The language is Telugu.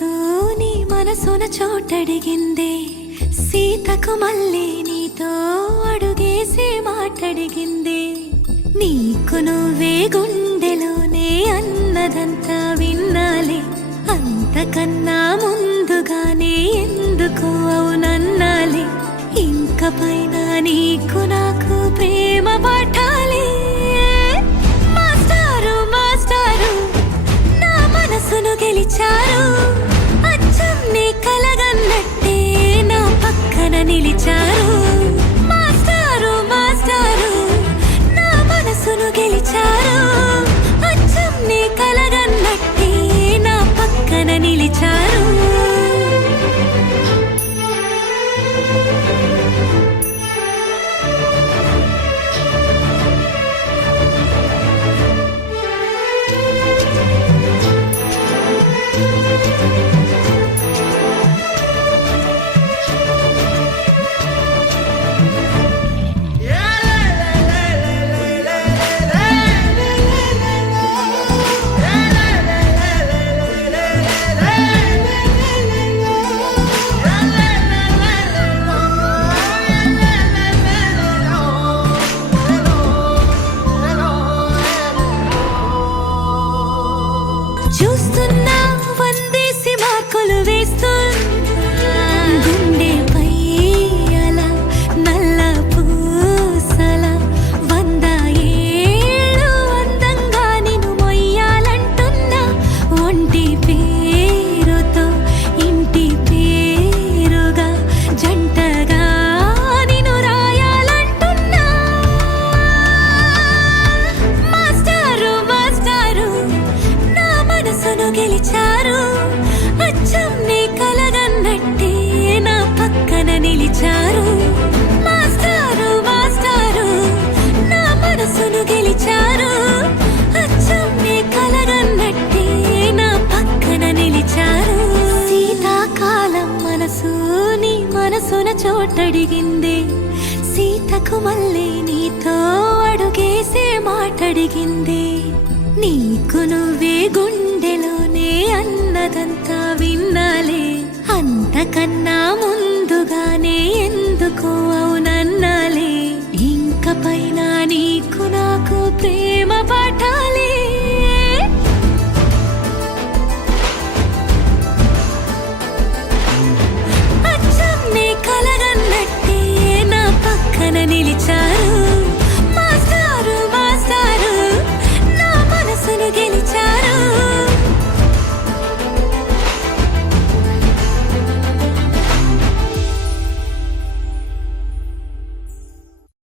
మనసు నీ మనసున చోటడిగిందే సీతకు మళ్ళీ నీతో అడుగేసి మాటడిగిందే నీకు నువ్వే గుండెలోనే అన్నదంతా విన్నాలే అంతకన్నా ముందుగానే ఎందుకు అవునన్నాలే ఇంక పైన నీకు నాకు ప్రేమ పాఠాలే మాస్టారు మాస్టారు నా మనసును గెలిచారు అచ్చం నీ కలగన్నట్టే నా పక్కన నిలిచారు మాస్టారు మాస్టారు నా మనసును గెలిచారు అచ్చం నీ కలగన్నట్టే నా పక్కన నిలిచారు చూస్తున్నా వందేసి మార్కులు వేస్తున్నా గుండెపై అలా నల్ల పూసల 100 ఏళ్ళు అందంగా నిన్ను మొయ్యాలంటున్నా ఒంటి పేరుతో ఇంటి పేరుగా జంటగా నిన్ను రాయాలంటున్నా మాస్టారు మాస్టారు మనసును గెలిచారు అచ్చం నీ కలగన్నట్టే నా పక్కన నిలిచారు మాస్టారు మాస్టారు నా మనసును గెలిచారు అచ్చం నీ కలగన్నట్టే నా పక్కన నిలిచారు శీతాకాలం మనసు నీ మనసున చోటడిగింది సీతకు మళ్ళీ నీతో అడుగేసే మాటడిగింది నీకు నువ్వే గుండెలోనే అన్నదంతా విన్నాలే అంతకన్నా ముందుగానే ఎందుకు అవునన్నాలే ఇంక పైన నీకు నాకు ప్రేమ పాఠ